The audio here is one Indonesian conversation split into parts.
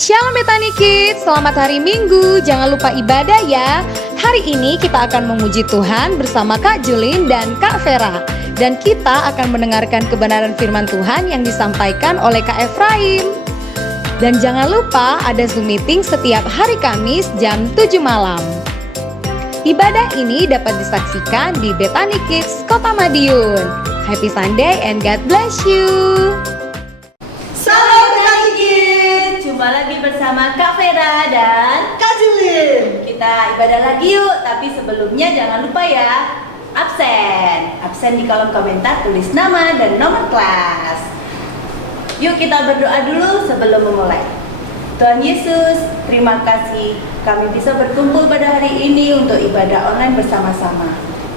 Shalom Betani Kids, selamat hari Minggu. Jangan lupa ibadah ya. Hari ini kita akan memuji Tuhan bersama Kak Julin dan Kak Vera. Dan kita akan mendengarkan kebenaran firman Tuhan yang disampaikan oleh Kak Efraim. Dan jangan lupa ada Zoom meeting setiap hari Kamis jam 7 malam. Ibadah ini dapat disaksikan di Betani Kids, Kota Madiun. Happy Sunday and God bless you. Jumpa lagi bersama Kak Vera dan Kak Julin. kita ibadah lagi yuk. Tapi sebelumnya jangan lupa ya, absen di kolom komentar tulis nama dan nomor kelas. Yuk kita berdoa dulu sebelum memulai. Tuhan Yesus, terima kasih kami bisa berkumpul pada hari ini untuk ibadah online bersama-sama.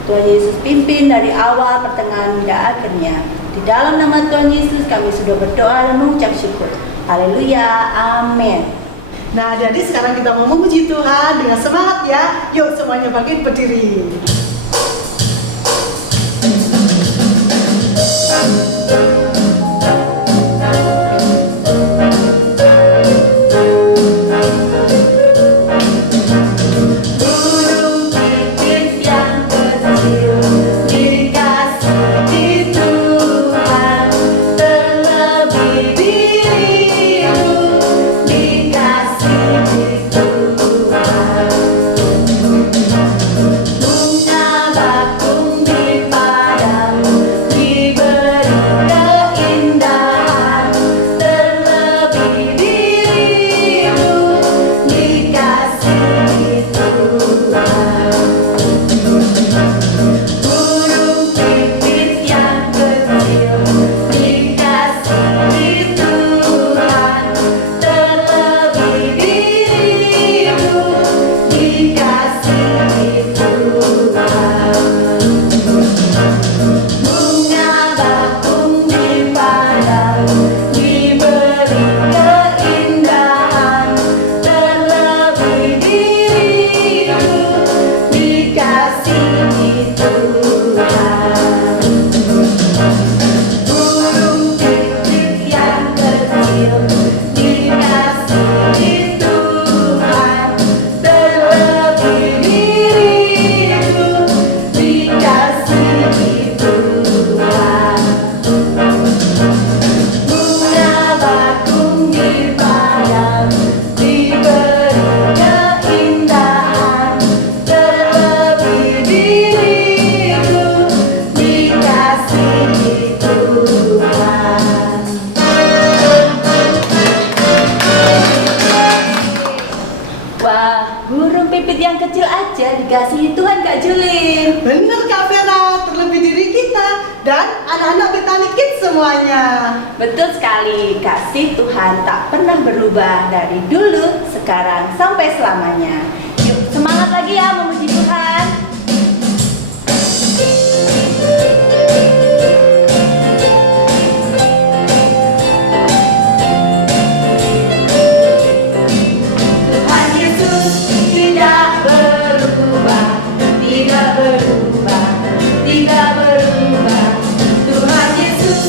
Tuhan Yesus pimpin dari awal, pertengahan hingga akhirnya. Di dalam nama Tuhan Yesus kami sudah berdoa dan mengucap syukur. Haleluya, amin. Nah, jadi sekarang kita mau memuji Tuhan dengan semangat ya. Yuk semuanya bangkit berdiri. Dikasihi Tuhan Kak Julin. Bener Kak Vera, terlebih diri kita dan anak-anak Betani Kids semuanya. Betul sekali, kasih Tuhan tak pernah berubah dari dulu, sekarang sampai selamanya. Yuk semangat lagi ya memuji Tuhan. Tuhan Yesus tidak berubah, tidak berubah, tidak berubah. Tuhan Yesus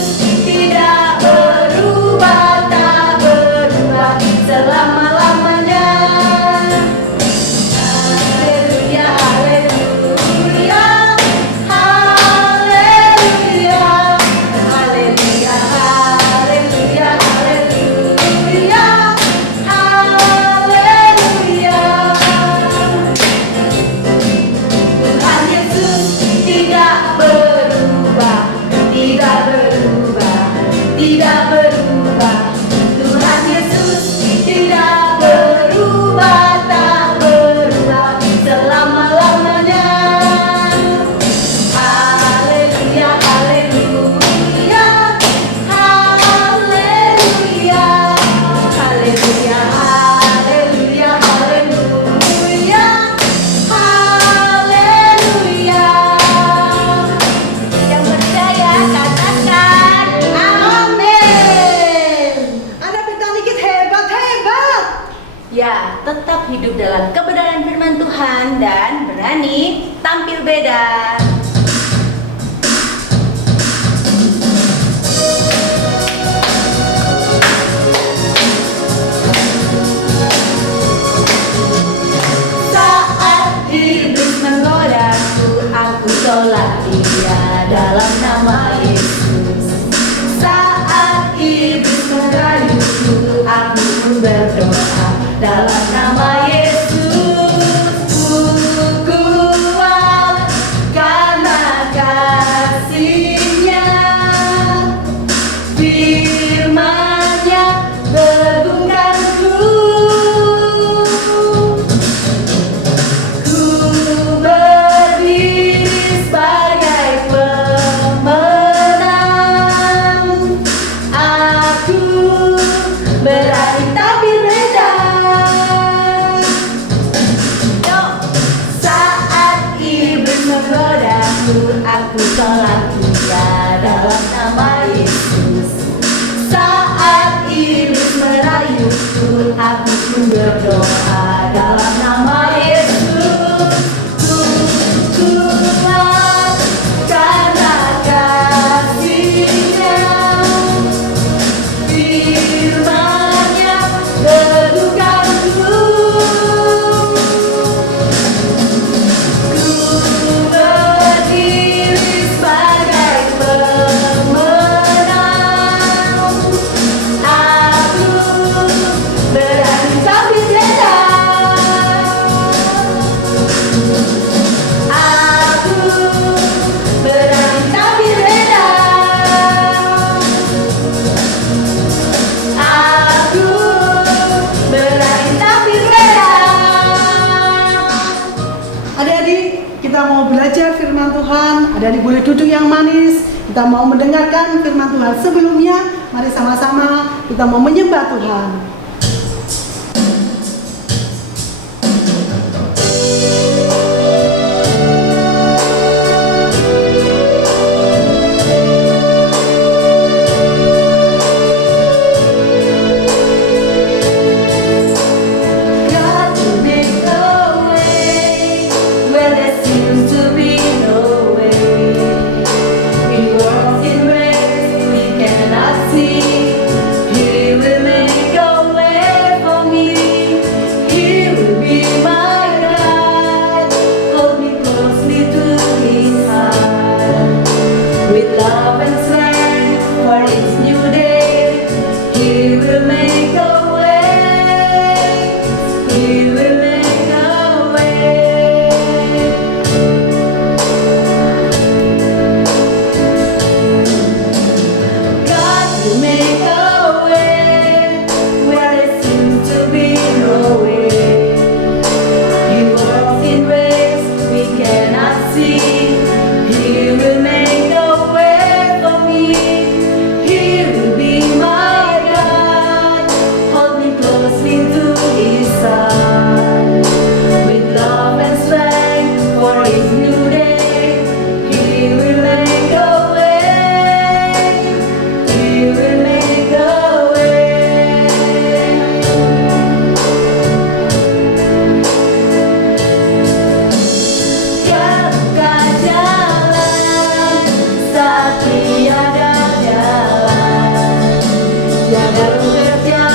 tidak berubah, tak berubah selama-lamanya. Haleluya, haleluya, haleluya, haleluya, haleluya, haleluya, haleluya. Tuhan Yesus tidak berubah, tidak berubah, tidak berubah. Tuhan Yesus tidak berubah, tak berubah selama-lamanya. Haleluya, haleluya, haleluya, haleluya, haleluya, haleluya, haleluya. Yang percaya katakan amin. Anak Betani Kids hebat-hebat. Ya, tetap hidup dalam kebenaran firman Tuhan dan berani tampil beda. Aku berdoa dalam nama Yesus. Kuat karena kasih-Nya, firman-Nya teguhkanku. Ku berdiri sebagai pemenang. Aku berani tapi tenang. Aku berani tapi tenang. Aku berani tapi tenang. Adik-adik, kita mau belajar firman Tuhan. Adik-adik boleh duduk yang manis. Kita mau mendengarkan firman Tuhan. Sebelumnya, mari sama-sama kita mau menyembah Tuhan. God will make a way where there seems to be no way. He works in ways we cannot see. He will make a way for me. He will be my guide. Hold me closely to His heart. With love and strength for each new day, He will make a way. He will make a way. God will make a way where there seems to be no way. He works in ways we cannot see. He will make a way for me. He will be my guide. Hold me closely to His side. With love and strength for His new day, He will make a way. He will make a way. Buka jalan saat tiada jalan. Jangan bekerja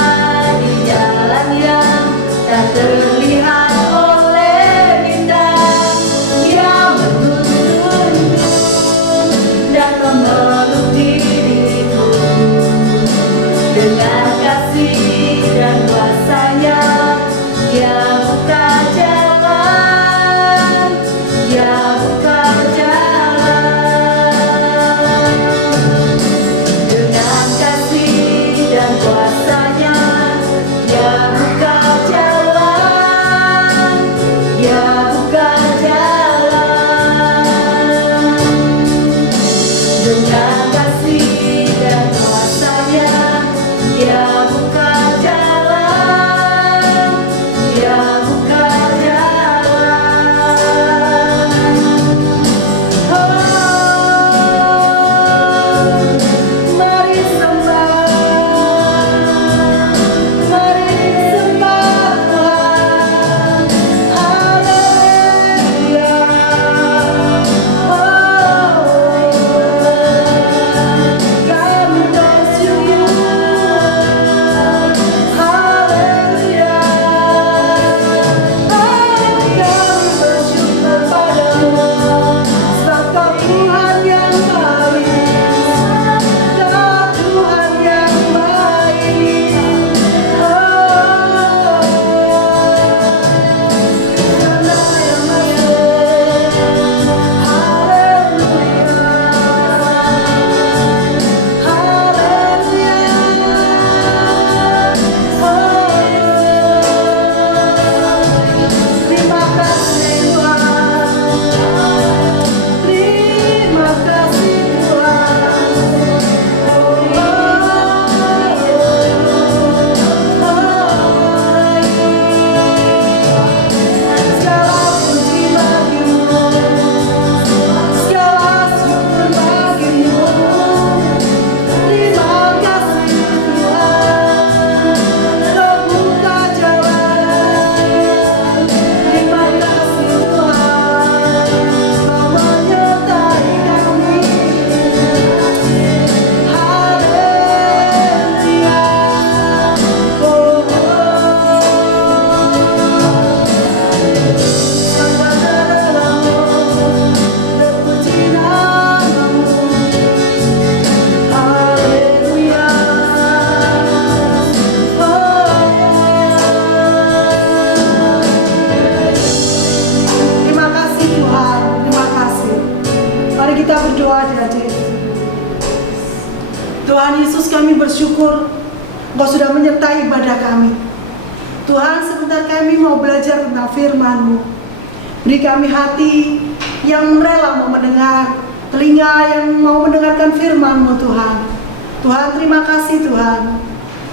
di jalan yang tak terlihat oleh bintang yang menuntun dan memeluk diriku dengan kasih dan kuasa-Nya. Dia buka jalan, Dia buka jalan dengan kasih dan kuasa-Nya. Dia buka jalan, Dia buka jalan dengan kasih dan kuasa-Nya. Dia buka jalan, Dia Yesus, kami bersyukur Engkau sudah menyertai ibadah kami. Tuhan, sebentar kami mau belajar tentang firman-Mu. Beri kami hati yang rela mau mendengar, telinga yang mau mendengarkan firman-Mu Tuhan. Tuhan, terima kasih Tuhan.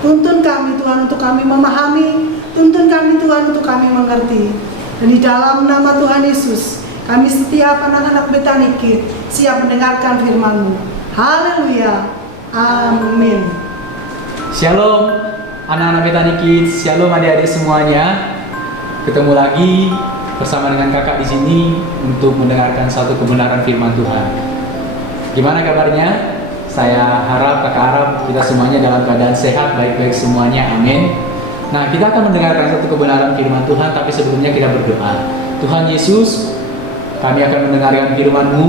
Tuntun kami Tuhan untuk kami memahami, tuntun kami Tuhan untuk kami mengerti. Dan di dalam nama Tuhan Yesus, kami setiap anak-anak Betani Kids siap mendengarkan firman-Mu. Haleluya. Amin. Shalom anak-anak Betani Kids, shalom adik-adik semuanya. Ketemu lagi bersama dengan kakak di sini untuk mendengarkan satu kebenaran firman Tuhan. Gimana kabarnya? Saya harap, kakak harap kita semuanya dalam keadaan sehat, baik-baik semuanya, amin. Nah, kita akan mendengarkan satu kebenaran firman Tuhan, tapi sebelumnya kita berdoa. Tuhan Yesus, kami akan mendengarkan firman-Mu,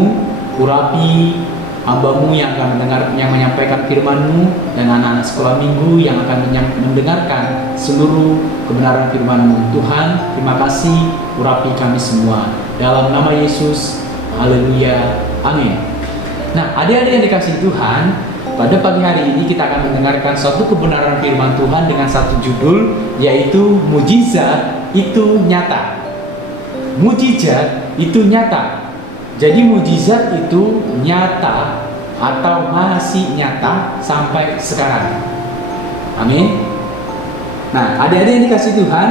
urapi hamba-Mu yang akan menyampaikan firman-Mu, dan anak-anak sekolah minggu yang akan mendengarkan seluruh kebenaran firman-Mu. Tuhan, terima kasih, urapi kami semua. Dalam nama Yesus, haleluya, amin. Nah, adik-adik yang dikasihi Tuhan, pada pagi hari ini kita akan mendengarkan suatu kebenaran firman Tuhan dengan satu judul, yaitu mujizat itu nyata. Mujizat itu nyata. Jadi mujizat itu nyata atau masih nyata sampai sekarang. Amin. Nah, adik-adik yang dikasihi Tuhan,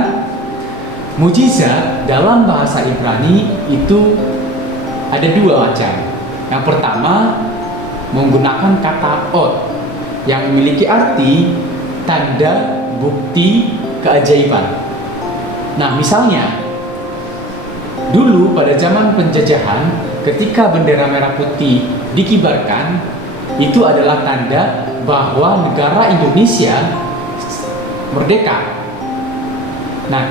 mujizat dalam bahasa Ibrani itu ada dua macam. Yang pertama menggunakan kata od yang memiliki arti tanda, bukti, keajaiban. Nah, misalnya dulu pada zaman penjajahan, ketika bendera merah putih dikibarkan, itu adalah tanda bahwa negara Indonesia merdeka. Nah,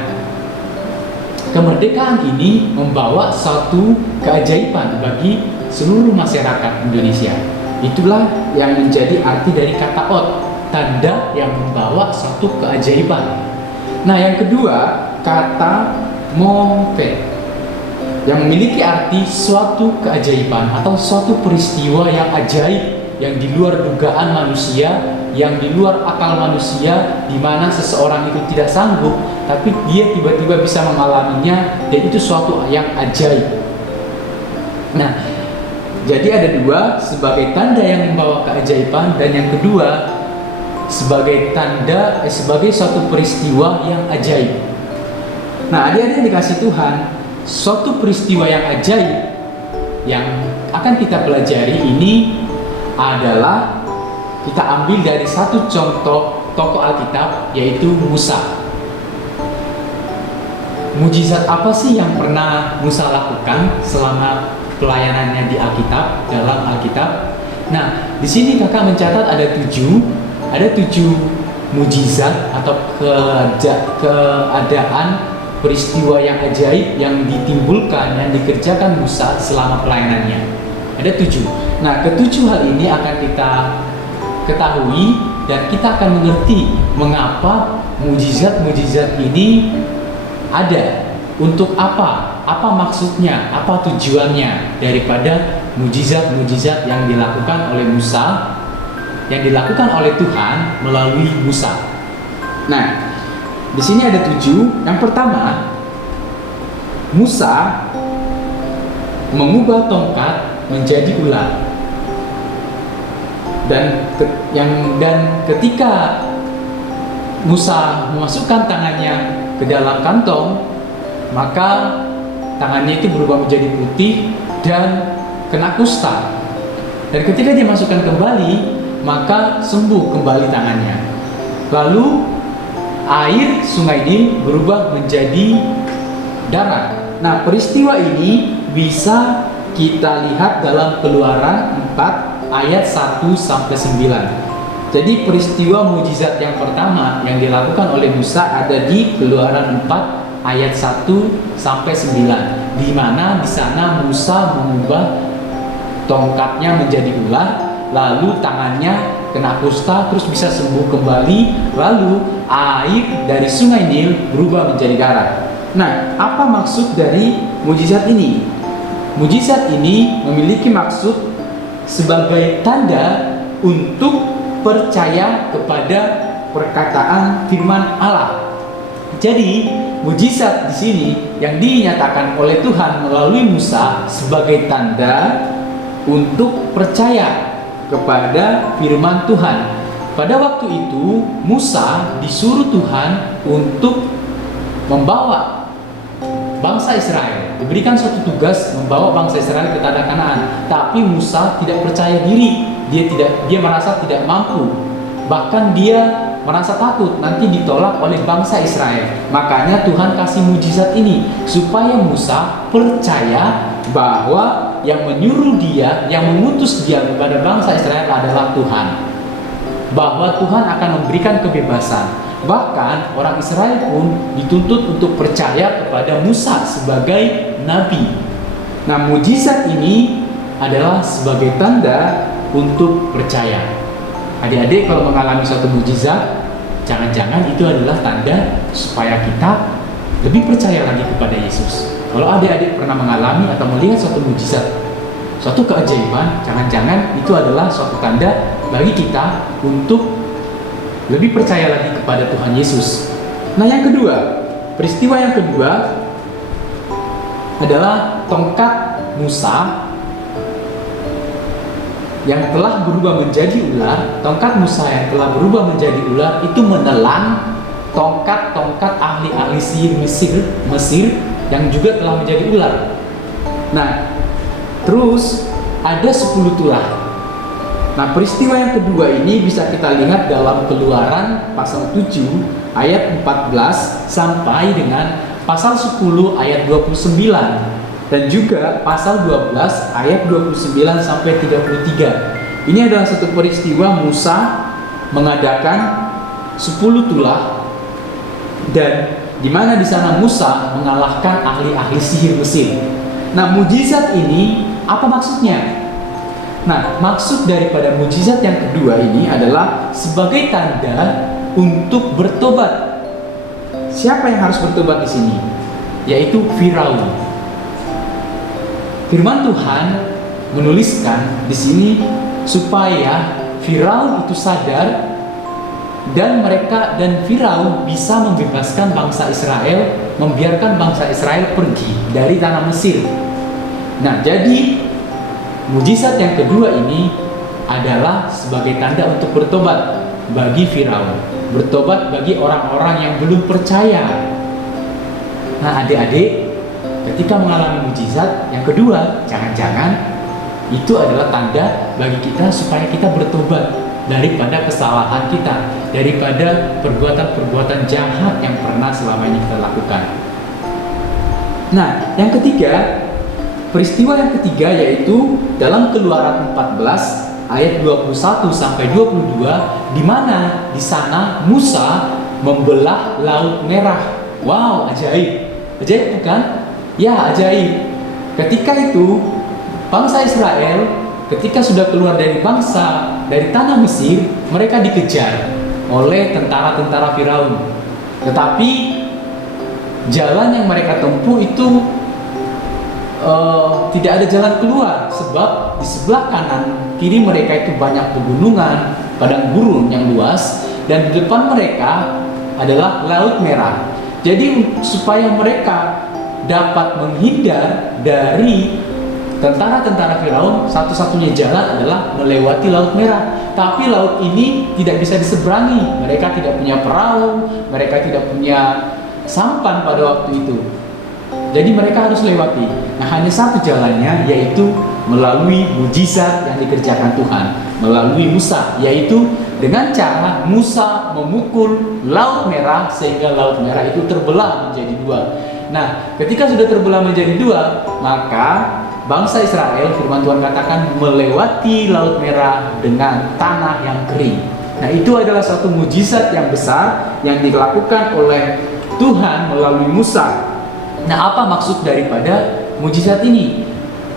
kemerdekaan ini membawa suatu keajaiban bagi seluruh masyarakat Indonesia. Itulah yang menjadi arti dari kata od, tanda yang membawa suatu keajaiban. Nah, yang kedua, kata mompet yang memiliki arti suatu keajaiban atau suatu peristiwa yang ajaib, yang di luar dugaan manusia, yang di luar akal manusia, di mana seseorang itu tidak sanggup, tapi dia tiba-tiba bisa mengalaminya, dan itu suatu yang ajaib. Nah, jadi ada dua, sebagai tanda yang membawa keajaiban, dan yang kedua sebagai tanda, sebagai suatu peristiwa yang ajaib. Nah, adik-adik yang dikasihi Tuhan, suatu peristiwa yang ajaib yang akan kita pelajari ini adalah kita ambil dari satu contoh tokoh Alkitab, yaitu Musa. Mujizat apa sih yang pernah Musa lakukan selama pelayanannya di Alkitab, dalam Alkitab? Nah, di sini kakak mencatat ada tujuh mujizat atau keadaan peristiwa yang ajaib yang ditimbulkan, yang dikerjakan Musa selama pelayanannya. Ada 7. Nah, ketujuh hal ini akan kita ketahui dan kita akan mengerti mengapa mujizat-mujizat ini ada, untuk apa maksudnya, apa tujuannya daripada mujizat-mujizat yang dilakukan oleh Musa, yang dilakukan oleh Tuhan melalui Musa. Nah, di sini ada 7. Yang pertama, Musa mengubah tongkat menjadi ular. Dan ketika Musa memasukkan tangannya ke dalam kantong, maka tangannya itu berubah menjadi putih dan kena kusta. Dan ketika dia masukkan kembali, maka sembuh kembali tangannya. Lalu air sungai Nil berubah menjadi darah. Nah, peristiwa ini bisa kita lihat dalam Keluaran 4 ayat 1-9. Jadi peristiwa mujizat yang pertama yang dilakukan oleh Musa ada di Keluaran 4 ayat 1-9, di mana di sana Musa mengubah tongkatnya menjadi ular, lalu tangannya kena kusta, terus bisa sembuh kembali, lalu air dari sungai Nil berubah menjadi darah. Nah, apa maksud dari mujizat ini? Mujizat ini memiliki maksud sebagai tanda untuk percaya kepada perkataan firman Allah. Jadi, mujizat di sini yang dinyatakan oleh Tuhan melalui Musa sebagai tanda untuk percaya kepada firman Tuhan. Pada waktu itu, Musa disuruh Tuhan untuk membawa bangsa Israel, diberikan suatu tugas membawa bangsa Israel ke tanah Kanaan. Tapi Musa tidak percaya diri, dia merasa tidak mampu. Bahkan dia merasa takut nanti ditolak oleh bangsa Israel. Makanya Tuhan kasih mujizat ini supaya Musa percaya bahwa yang menyuruh dia, yang mengutus dia kepada bangsa Israel adalah Tuhan. Bahwa Tuhan akan memberikan kebebasan. Bahkan orang Israel pun dituntut untuk percaya kepada Musa sebagai nabi. Nah, mujizat ini adalah sebagai tanda untuk percaya. Adik-adik kalau mengalami suatu mujizat, jangan-jangan itu adalah tanda supaya kita lebih percaya lagi kepada Yesus. Kalau adik-adik pernah mengalami atau melihat suatu mujizat, suatu keajaiban, jangan-jangan itu adalah suatu tanda bagi kita untuk lebih percaya lagi kepada Tuhan Yesus. Nah, yang kedua, peristiwa yang kedua adalah tongkat Musa yang telah berubah menjadi ular. Tongkat Musa yang telah berubah menjadi ular itu menelan tongkat-tongkat ahli-ahli sihir Mesir yang juga telah menjadi ular. Nah, terus ada 10 tulah. Nah, peristiwa yang kedua ini bisa kita lihat dalam Keluaran pasal 7 ayat 14 sampai dengan pasal 10 ayat 29. Dan juga pasal 12 ayat 29 sampai 33. Ini adalah satu peristiwa Musa mengadakan 10 tulah, dan di mana di sana Musa mengalahkan ahli-ahli sihir Mesir. Nah, mujizat ini apa maksudnya? Nah, maksud daripada mujizat yang kedua ini adalah sebagai tanda untuk bertobat. Siapa yang harus bertobat di sini? Yaitu Firaun. Firman Tuhan menuliskan di sini supaya Firaun itu sadar dan Firaun bisa membebaskan bangsa Israel, membiarkan bangsa Israel pergi dari tanah Mesir. Nah, jadi mujizat yang kedua ini adalah sebagai tanda untuk bertobat bagi Firaun, bertobat bagi orang-orang yang belum percaya. Nah, adik-adik, ketika mengalami mujizat yang kedua, jangan-jangan itu adalah tanda bagi kita supaya kita bertobat daripada kesalahan kita, daripada perbuatan-perbuatan jahat yang pernah selama ini kita lakukan. Nah, yang ketiga, peristiwa yang ketiga yaitu dalam Keluaran 14 ayat 21 sampai 22, di mana di sana Musa membelah Laut Merah. Wow, ajaib. Ajaib bukan? Ya, ajaib. Ketika itu bangsa Israel ketika sudah keluar dari tanah Mesir, mereka dikejar oleh tentara-tentara Firaun. Tetapi jalan yang mereka tempuh itu tidak ada jalan keluar, sebab di sebelah kanan kiri mereka itu banyak pegunungan, padang gurun yang luas, dan di depan mereka adalah Laut Merah. Jadi supaya mereka dapat menghindar dari tentara-tentara Firaun, satu-satunya jalan adalah melewati Laut Merah. Tapi laut ini tidak bisa diseberangi. Mereka tidak punya perahu, mereka tidak punya sampan pada waktu itu. Jadi mereka harus lewati. Nah, hanya satu jalannya, yaitu melalui mujizat yang dikerjakan Tuhan melalui Musa, yaitu dengan cara Musa memukul Laut Merah sehingga Laut Merah itu terbelah menjadi dua. Nah, ketika sudah terbelah menjadi dua, maka bangsa Israel, firman Tuhan katakan, melewati Laut Merah dengan tanah yang kering. Nah, itu adalah suatu mujizat yang besar yang dilakukan oleh Tuhan melalui Musa. Nah, apa maksud daripada mujizat ini?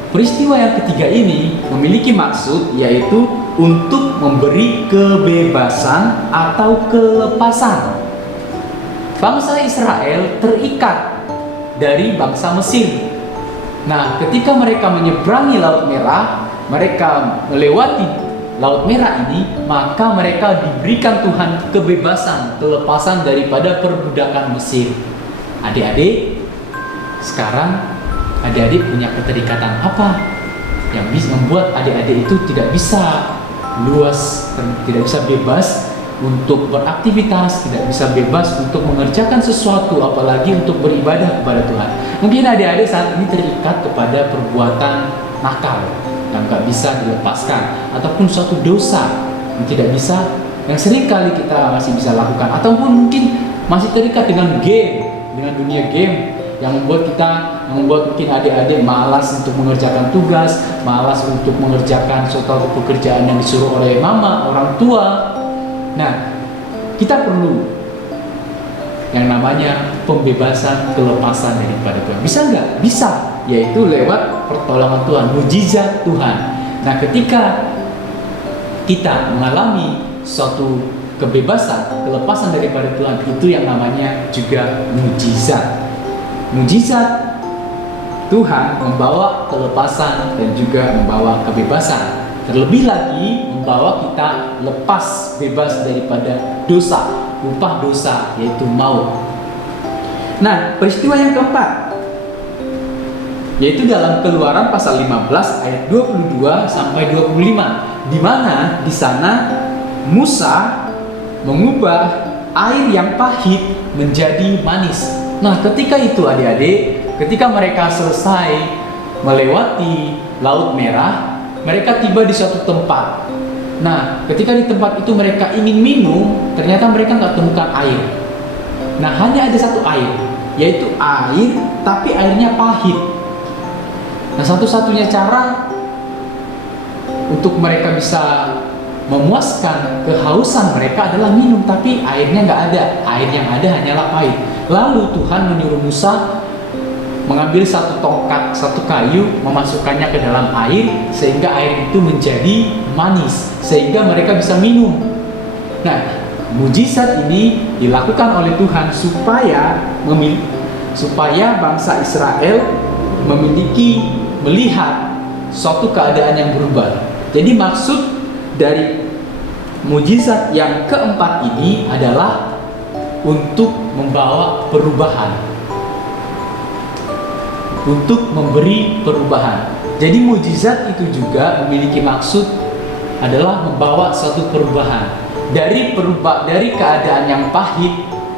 Peristiwa yang ketiga ini memiliki maksud, yaitu untuk memberi kebebasan atau kelepasan. Bangsa Israel terikat dari bangsa Mesir. Nah, ketika mereka menyeberangi Laut Merah, mereka melewati Laut Merah ini, maka mereka diberikan Tuhan kebebasan, kelepasan daripada perbudakan Mesir. Adik-adik, sekarang adik-adik punya keterikatan apa yang bisa membuat adik-adik itu tidak bisa luas, tidak bisa bebas untuk beraktivitas, tidak bisa bebas untuk mengerjakan sesuatu, apalagi untuk beribadah kepada Tuhan. Mungkin adik-adik saat ini terikat kepada perbuatan nakal yang nggak bisa dilepaskan, ataupun suatu dosa yang tidak bisa, yang sering kali kita masih bisa lakukan, ataupun mungkin masih terikat dengan game, dengan dunia game yang membuat mungkin adik-adik malas untuk mengerjakan tugas, malas untuk mengerjakan suatu pekerjaan yang disuruh oleh mama, orang tua. Nah, kita perlu yang namanya pembebasan, kelepasan daripada Tuhan. Bisa nggak? Bisa, yaitu lewat pertolongan Tuhan, mujizat Tuhan. Nah, ketika kita mengalami suatu kebebasan, kelepasan daripada Tuhan, itu yang namanya juga mujizat. Mujizat Tuhan membawa kelepasan dan juga membawa kebebasan. Terlebih lagi membawa kita lepas, bebas daripada dosa, upah dosa, yaitu maut. Nah, peristiwa yang keempat, yaitu dalam Keluaran pasal 15 ayat 22 sampai 25, di mana di sana Musa mengubah air yang pahit menjadi manis. Nah, ketika itu adik-adik, ketika mereka selesai melewati Laut Merah, mereka tiba di suatu tempat. Nah, ketika di tempat itu mereka ingin minum, ternyata mereka nggak temukan air. Nah, hanya ada satu air, yaitu air, tapi airnya pahit. Nah, satu-satunya cara untuk mereka bisa memuaskan kehausan mereka adalah minum, tapi airnya nggak ada. Air yang ada hanyalah pahit. Lalu Tuhan menyuruh Musa mengambil satu tongkat, satu kayu, memasukkannya ke dalam air, sehingga air itu menjadi manis, sehingga mereka bisa minum. Nah, mujizat ini dilakukan oleh Tuhan supaya bangsa Israel melihat suatu keadaan yang berubah. Jadi maksud dari mujizat yang keempat ini adalah untuk membawa perubahan, untuk memberi perubahan. Jadi mujizat itu juga memiliki maksud adalah membawa suatu perubahan dari keadaan yang pahit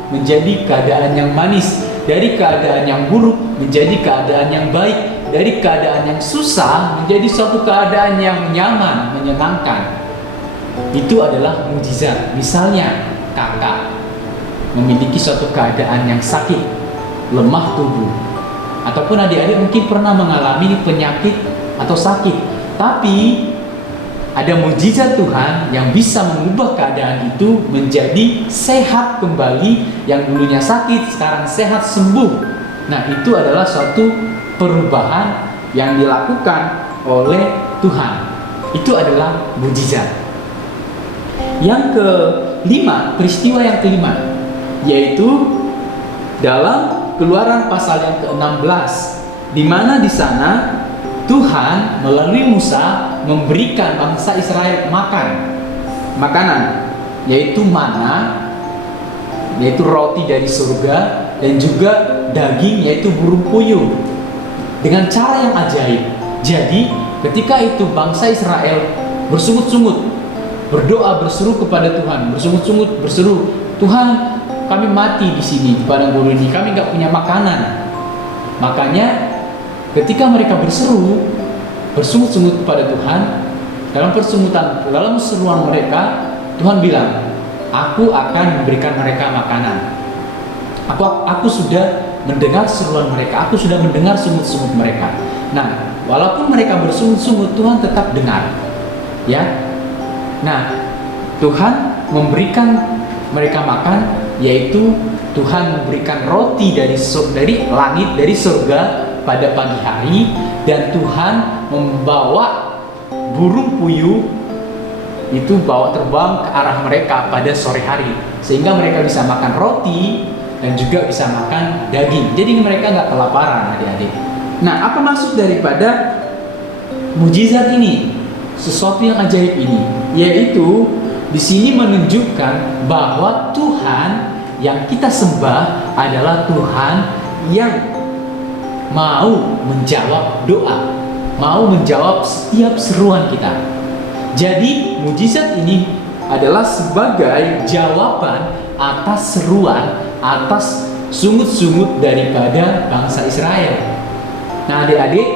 menjadi keadaan yang manis, dari keadaan yang buruk menjadi keadaan yang baik, dari keadaan yang susah menjadi suatu keadaan yang nyaman, menyenangkan. Itu adalah mujizat. Misalnya kakak memiliki suatu keadaan yang sakit, lemah tubuh, ataupun adik-adik mungkin pernah mengalami penyakit atau sakit, tapi ada mujizat Tuhan yang bisa mengubah keadaan itu menjadi sehat kembali. Yang dulunya sakit sekarang sehat, sembuh. Nah, itu adalah suatu perubahan yang dilakukan oleh Tuhan. Itu adalah mujizat. Yang kelima, peristiwa yang kelima, yaitu dalam Keluaran pasal yang ke-16, di mana di sana Tuhan melalui Musa memberikan bangsa Israel makanan, yaitu mana, yaitu roti dari surga, dan juga daging, yaitu burung puyuh, dengan cara yang ajaib. Jadi ketika itu bangsa Israel bersungut-sungut, berdoa, berseru kepada Tuhan, bersungut-sungut, berseru, Tuhan, kami mati di sini di padang gurun ini, kami nggak punya makanan. Makanya ketika mereka bersungut-sungut kepada Tuhan, dalam seruan mereka, Tuhan bilang, aku akan memberikan mereka makanan. Aku sudah mendengar seruan mereka, aku sudah mendengar sungut-sungut mereka. Nah, walaupun mereka bersungut-sungut, Tuhan tetap dengar, ya. Nah, Tuhan memberikan mereka makan, yaitu Tuhan memberikan roti dari langit, dari surga pada pagi hari, dan Tuhan membawa burung puyuh itu terbang ke arah mereka pada sore hari, sehingga mereka bisa makan roti dan juga bisa makan daging. Jadi mereka nggak kelaparan, adik-adik. Nah, apa maksud daripada mujizat ini? sesuatu yang ajaib ini, yaitu di sini menunjukkan bahwa Tuhan yang kita sembah adalah Tuhan yang mau menjawab doa, mau menjawab setiap seruan kita. Jadi mujizat ini adalah sebagai jawaban atas seruan, atas sungut-sungut daripada bangsa Israel. Nah adik-adik,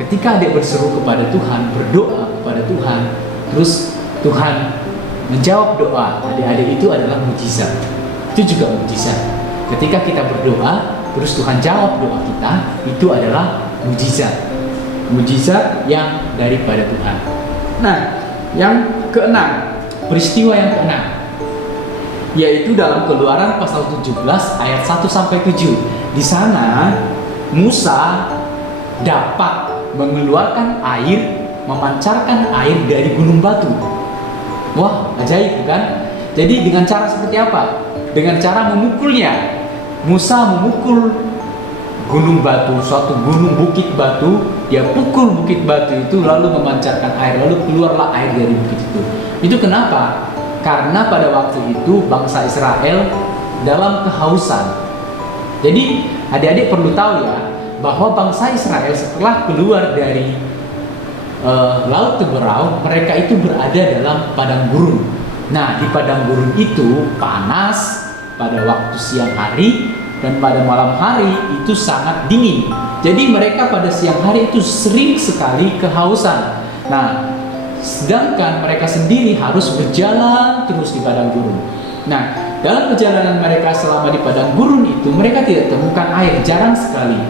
ketika adik berseru kepada Tuhan, berdoa kepada Tuhan, terus Tuhan menjawab doa adik-adik, itu adalah mujizat. Itu juga mujizat. Ketika kita berdoa, terus Tuhan jawab doa kita, itu adalah mujizat. Mujizat yang daripada Tuhan. Nah, yang keenam, peristiwa yang keenam, yaitu dalam Keluaran pasal 17 ayat 1 sampai 7. Di sana Musa dapat mengeluarkan air, memancarkan air dari gunung batu. Wah, ajaib bukan? Jadi dengan cara seperti apa? Dengan cara memukulnya. Musa memukul gunung batu, suatu gunung bukit batu, dia pukul bukit batu itu lalu memancarkan air, lalu keluarlah air dari bukit itu. Itu kenapa? Karena pada waktu itu bangsa Israel dalam kehausan. Jadi adik-adik perlu tahu ya, bahwa bangsa Israel setelah keluar dari Laut Teberau, mereka itu berada dalam padang gurun. Nah, di padang gurun itu panas pada waktu siang hari, dan pada malam hari itu sangat dingin. Jadi mereka pada siang hari itu sering sekali kehausan. Nah, sedangkan mereka sendiri harus berjalan terus di padang gurun. Nah, dalam perjalanan mereka selama di padang gurun itu, mereka tidak temukan air, jarang sekali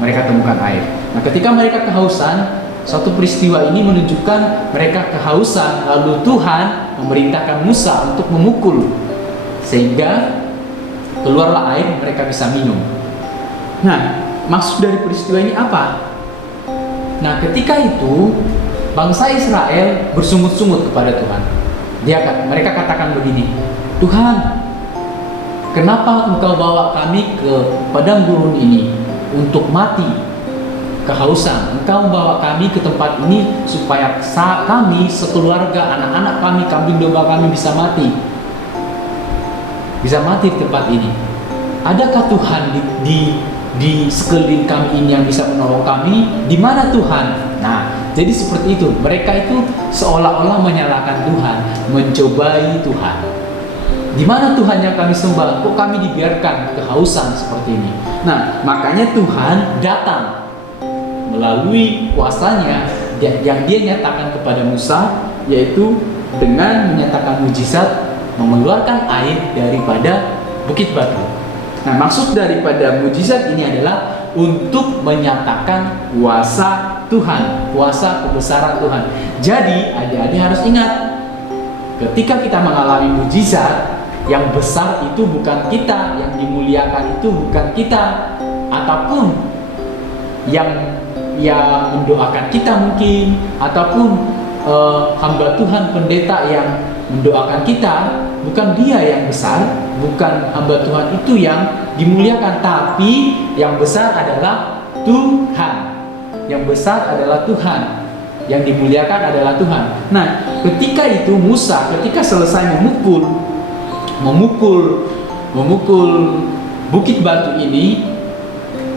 mereka temukan air. Nah, ketika mereka kehausan, suatu peristiwa ini menunjukkan mereka kehausan, lalu Tuhan memerintahkan Musa untuk memukul, sehingga keluarlah air, mereka bisa minum. Nah, maksud dari peristiwa ini apa? Nah, ketika itu bangsa Israel bersungut-sungut kepada Tuhan. Mereka katakan begini, Tuhan, kenapa Engkau bawa kami ke padang gurun ini untuk mati kehausan? Engkau membawa kami ke tempat ini supaya kami sekeluarga, anak-anak kami, kambing domba kami bisa mati di tempat ini. Adakah Tuhan di sekeliling kami ini yang bisa menolong kami? Di mana Tuhan? Nah, jadi seperti itu. Mereka itu seolah-olah menyalahkan Tuhan, mencobai Tuhan. Di mana Tuhan yang kami sembah? Kok kami dibiarkan kehausan seperti ini? Nah, makanya Tuhan datang melalui kuasanya yang dia nyatakan kepada Musa, yaitu dengan menyatakan mujizat mengeluarkan air daripada bukit batu. Nah, maksud daripada mujizat ini adalah untuk menyatakan kuasa Tuhan, kuasa kebesaran Tuhan. Jadi adik-adik harus ingat, ketika kita mengalami mujizat, yang besar itu bukan kita, yang dimuliakan itu bukan kita, ataupun yang mendoakan kita mungkin, ataupun hamba Tuhan pendeta yang mendoakan kita, bukan dia yang besar, bukan hamba Tuhan itu yang dimuliakan, tapi yang besar adalah Tuhan. Yang besar adalah Tuhan, yang dimuliakan adalah Tuhan. Nah, ketika itu Musa ketika selesai memukul bukit batu ini,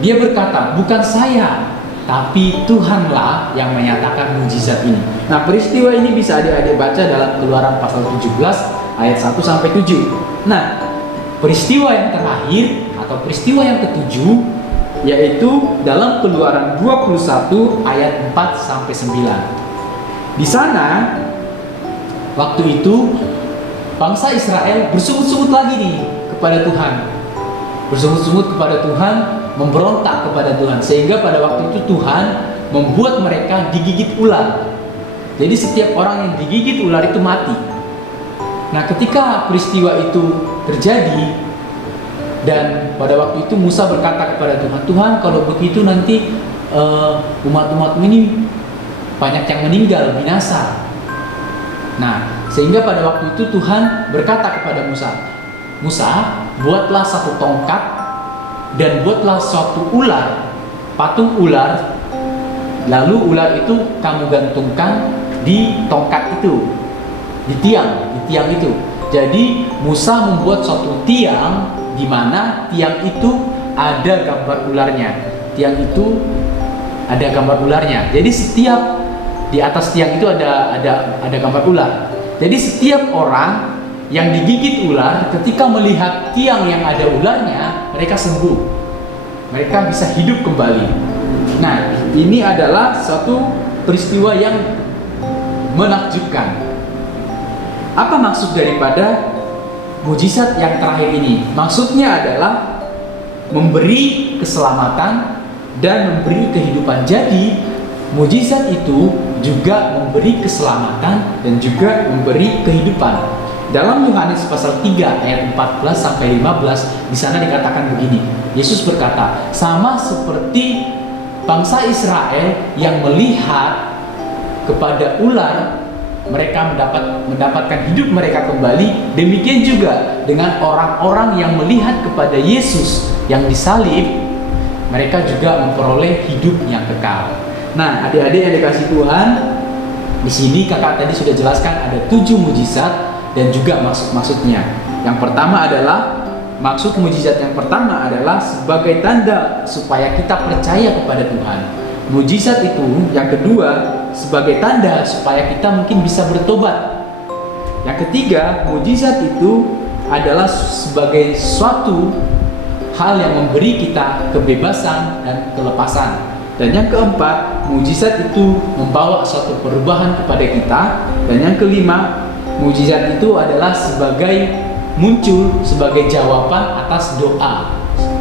dia berkata, bukan saya, tapi Tuhanlah yang menyatakan mujizat ini. Nah, peristiwa ini bisa adik-adik baca dalam Keluaran pasal 17 ayat 1 sampai 7. Nah, peristiwa yang terakhir atau peristiwa yang ketujuh yaitu dalam Keluaran 21 ayat 4 sampai 9. Di sana waktu itu bangsa Israel bersungut-sungut lagi nih kepada Tuhan. Bersungut-sungut kepada Tuhan, memberontak kepada Tuhan, sehingga pada waktu itu Tuhan membuat mereka digigit ular. Jadi setiap orang yang digigit ular itu mati. Nah, ketika peristiwa itu terjadi, dan pada waktu itu Musa berkata kepada Tuhan, Tuhan, kalau begitu nanti umat-umatmu ini banyak yang meninggal, binasa. Nah, sehingga pada waktu itu Tuhan berkata kepada Musa, Musa, buatlah satu tongkat dan buatlah suatu ular, patung ular, lalu ular itu kamu gantungkan di tongkat itu, di tiang itu. Jadi Musa membuat suatu tiang di mana tiang itu ada gambar ularnya. Tiang itu ada gambar ularnya. Jadi setiap di atas tiang itu ada gambar ular. Jadi setiap orang yang digigit ular ketika melihat tiang yang ada ularnya, mereka sembuh. Mereka bisa hidup kembali. Nah, ini adalah satu peristiwa yang menakjubkan. Apa maksud daripada mujizat yang terakhir ini? Maksudnya adalah memberi keselamatan dan memberi kehidupan. Jadi, mujizat itu juga memberi keselamatan dan juga memberi kehidupan. Dalam Yohanes pasal 3 ayat 14 sampai 15 di sana dikatakan begini. Yesus berkata, sama seperti bangsa Israel yang melihat kepada ular, mereka mendapatkan hidup mereka kembali. Demikian juga dengan orang-orang yang melihat kepada Yesus yang disalib, mereka juga memperoleh hidup yang kekal. Nah, adik-adik yang dikasih Tuhan, di sini kakak tadi sudah jelaskan ada 7 mujizat dan juga maksud-maksudnya. Yang pertama adalah maksud mujizat yang pertama adalah sebagai tanda supaya kita percaya kepada Tuhan. Mujizat itu yang kedua sebagai tanda supaya kita mungkin bisa bertobat. Yang ketiga, mujizat itu adalah sebagai suatu hal yang memberi kita kebebasan dan kelepasan. Dan yang keempat, mujizat itu membawa suatu perubahan kepada kita. Dan yang kelima, mujizat itu adalah muncul sebagai jawaban atas doa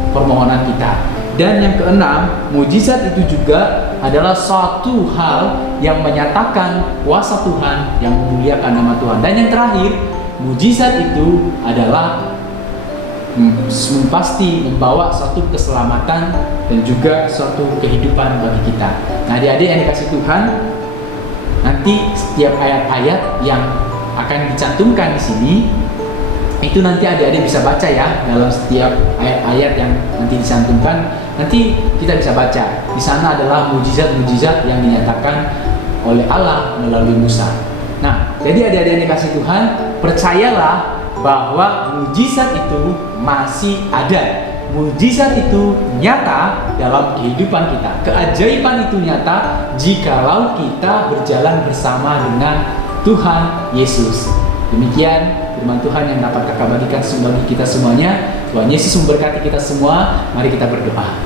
permohonan kita. Dan yang keenam, mujizat itu juga adalah suatu hal yang menyatakan kuasa Tuhan, yang memuliakan nama Tuhan. Dan yang terakhir, mujizat itu adalah pasti membawa suatu keselamatan dan juga suatu kehidupan bagi kita. Nah, adik-adik yang dikasih Tuhan, nanti setiap ayat-ayat yang akan dicantumkan di sini itu nanti adik-adik bisa baca ya, dalam setiap ayat-ayat yang nanti dicantumkan. Nanti kita bisa baca. Di sana adalah mujizat-mujizat yang dinyatakan oleh Allah melalui Musa. Nah, jadi adik-adik yang dikasih Tuhan, percayalah bahwa mujizat itu masih ada. Mujizat itu nyata dalam kehidupan kita. Keajaiban itu nyata jikalau kita berjalan bersama dengan Tuhan Yesus. Demikian firman Tuhan yang dapat kakak bagikan bagi kita semuanya. Tuhan Yesus memberkati kita semua. Mari kita berdoa.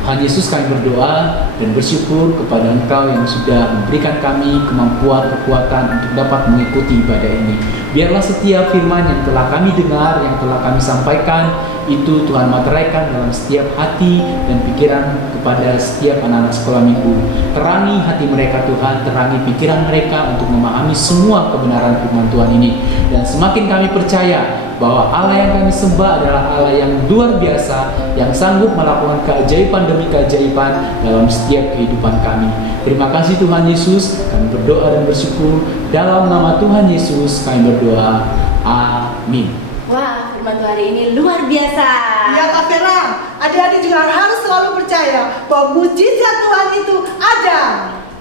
Tuhan Yesus, kami berdoa dan bersyukur kepada Engkau yang sudah memberikan kami kemampuan, kekuatan untuk dapat mengikuti ibadah ini. Biarlah setiap firman yang telah kami dengar, yang telah kami sampaikan, itu Tuhan materaikan dalam setiap hati dan pikiran kepada setiap anak-anak sekolah minggu. Terangi hati mereka Tuhan, terangi pikiran mereka untuk memahami semua kebenaran firman Tuhan ini. Dan semakin kami percaya bahwa Allah yang kami sembah adalah Allah yang luar biasa, yang sanggup melakukan keajaiban demi keajaiban dalam setiap kehidupan kami. Terima kasih Tuhan Yesus, kami berdoa dan bersyukur dalam nama Tuhan Yesus kami berdoa. Amin. Wah, firman Tuhan hari ini luar biasa. Ya Kak Vera, adik-adik juga harus selalu percaya bahwa mujizat Tuhan itu ada.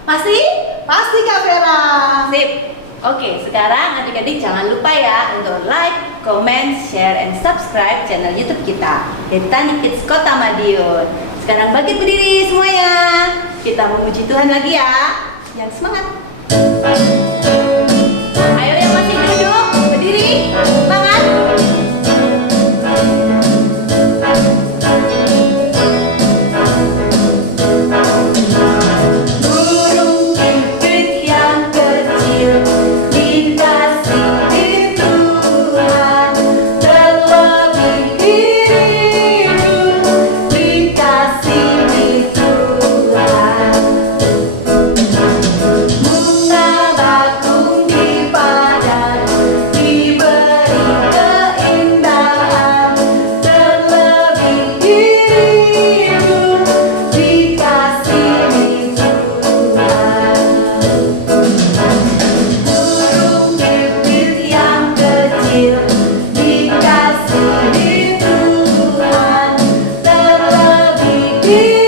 Pasti? Pasti Kak Vera. Sip. Oke, sekarang adik-adik jangan lupa ya untuk like, comment, share, and subscribe channel YouTube kita, Tani Kids Kota Madiun. Sekarang bangkit berdiri semuanya. Kita memuji Tuhan lagi ya. Yang semangat. Ayo yang masih duduk, berdiri, semangat. Burung pipit yang kecil dikasih di Tuhan, terlebih dirimu dikasih di Tuhan. Bunga bakung di padang diberi keindahan, terlebih dirimu dikasih di Tuhan. Burung pipit yang kecil dikasih di Tuhan, terlebih dirimu